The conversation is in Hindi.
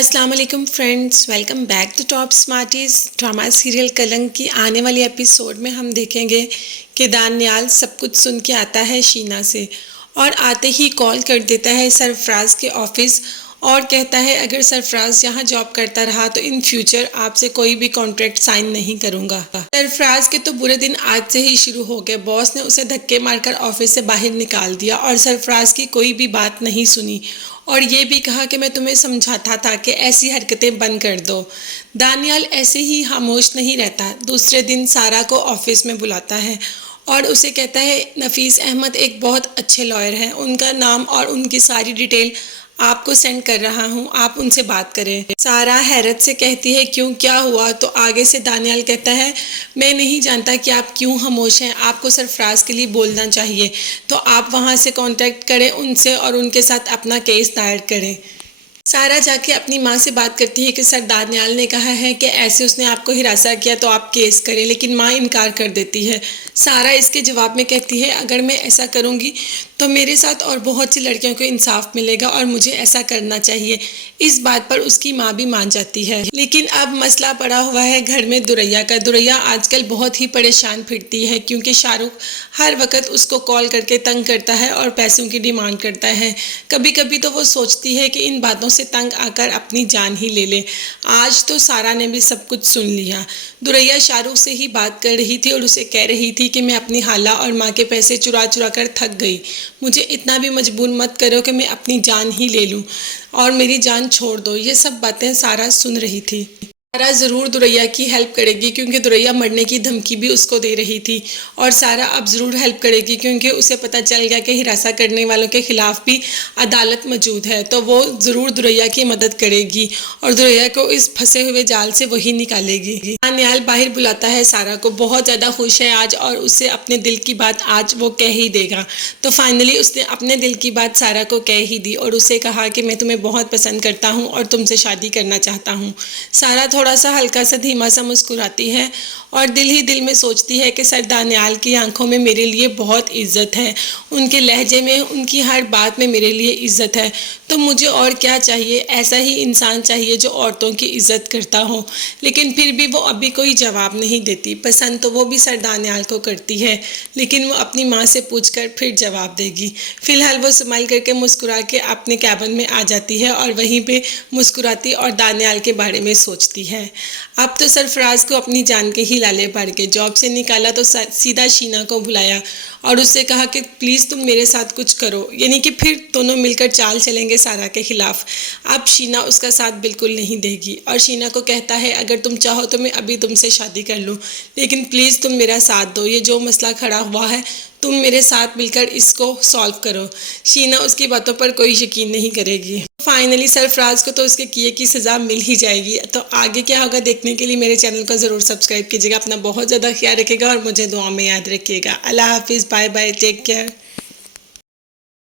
अस्सलाम वालेकुम friends, welcome back to Top Smarties. Drama serial Kalank की आने वाली एपिसोड में हम देखेंगे कि दानियाल सब कुछ सुन के आता है शीना से और आते ही कॉल कर देता है सरफराज के ऑफिस और कहता है अगर सरफराज यहाँ जॉब करता रहा तो इन फ्यूचर आपसे कोई भी कॉन्ट्रैक्ट साइन नहीं करूँगा। सरफराज के तो बुरे दिन आज से ही शुरू हो गए। बॉस ने उसे धक्के मारकर ऑफिस से बाहर निकाल दिया और सरफराज की कोई भी बात नहीं सुनी और ये भी कहा कि मैं तुम्हें समझाता था कि ऐसी हरकतें बंद कर दो। दानियाल ऐसे ही खामोश नहीं रहता। दूसरे दिन सारा को ऑफिस में बुलाता है और उसे कहता है नफीस अहमद एक बहुत अच्छे लॉयर हैं, उनका नाम और उनकी सारी डिटेल आपको सेंड कर रहा हूँ, आप उनसे बात करें। सारा हैरत से कहती है क्यों, क्या हुआ? तो आगे से दानियाल कहता है मैं नहीं जानता कि आप क्यों खामोश हैं, आपको सरफराज के लिए बोलना चाहिए, तो आप वहाँ से कांटेक्ट करें उनसे और उनके साथ अपना केस दायर करें। सारा जाके अपनी माँ से बात करती है कि सर दानियाल ने कहा है कि ऐसे उसने आपको हिरासा किया तो आप केस करें, लेकिन माँ इनकार कर देती है। सारा इसके जवाब में कहती है अगर मैं ऐसा करूँगी तो मेरे साथ और बहुत सी लड़कियों को इंसाफ मिलेगा और मुझे ऐसा करना चाहिए। इस बात पर उसकी माँ भी मान जाती है, लेकिन अब मसला पड़ा हुआ है घर में दुरैया का। दुरैया आजकल बहुत ही परेशान फिरती है क्योंकि शाहरुख हर वक्त उसको कॉल करके तंग करता है और पैसों की डिमांड करता है। कभी कभी तो वो सोचती है कि इन बातों से तंग आकर अपनी जान ही ले ले। आज तो सारा ने भी सब कुछ सुन लिया। दुरैया शाहरुख से ही बात कर रही थी और उसे कह रही थी कि मैं अपनी खाला और माँ के पैसे चुरा चुरा कर थक गई, मुझे इतना भी मजबूर मत करो कि मैं अपनी जान ही ले लूँ और मेरी जान छोड़ दो। ये सब बातें सारा सुन रही थी। सारा ज़रूर दुरैया की हेल्प करेगी क्योंकि दुरैया मरने की धमकी भी उसको दे रही थी और सारा अब ज़रूर हेल्प करेगी क्योंकि उसे पता चल गया कि हिरासा करने वालों के खिलाफ भी अदालत मौजूद है, तो वो ज़रूर दुरैया की मदद करेगी और दुरैया को इस फंसे हुए जाल से वही निकालेगी। दानियाल बाहर बुलाता है सारा को, बहुत ज़्यादा खुश है आज और उसे अपने दिल की बात आज वो कह ही देगा। तो फाइनली उसने अपने दिल की बात सारा को कह ही दी और उसे कहा कि मैं तुम्हें बहुत पसंद करता हूँ और तुमसे शादी करना चाहता हूँ। सारा थोड़ा सा हल्का सा धीमा सा मुस्कुराती है और दिल ही दिल में सोचती है कि सर दानियाल की आंखों में मेरे लिए बहुत इज्जत है, उनके लहजे में, उनकी हर बात में मेरे लिए इज्जत है, तो मुझे और क्या चाहिए? ऐसा ही इंसान चाहिए जो औरतों की इज्जत करता हो। लेकिन फिर भी वो अभी कोई जवाब नहीं देती। पसंद तो वो भी सर दानियाल को करती है, लेकिन वो अपनी माँ से पूछकर फिर जवाब देगी। फिलहाल वो स्माइल करके मुस्कुरा के अपने कैबिन में आ जाती है और वहीं पे मुस्कुराती और दानियाल के बारे में सोचती है। अब तो सरफराज को अपनी जान के ही लाले पड़ के जॉब से निकाला तो सीधा शीना को बुलाया और उससे कहा कि प्लीज़ तुम मेरे साथ कुछ करो, यानी कि फिर दोनों मिलकर चाल चलेंगे सारा के खिलाफ। अब शीना उसका साथ बिल्कुल नहीं देगी और शीना को कहता है अगर तुम चाहो तो मैं अभी तुमसे शादी कर लूँ, लेकिन प्लीज़ तुम मेरा साथ दो, ये जो मसला खड़ा हुआ है तुम मेरे साथ मिलकर इसको सॉल्व करो। शीना उसकी बातों पर कोई यकीन नहीं करेगी। फाइनली सरफराज को तो उसके किए की सज़ा मिल ही जाएगी। तो आगे क्या होगा देखने के लिए मेरे चैनल को ज़रूर सब्सक्राइब कीजिएगा। अपना बहुत ज़्यादा ख्याल रखिएगा और मुझे दुआ में याद रखिएगा। अल्लाह हाफिज़, बाय बाय, टेक केयर।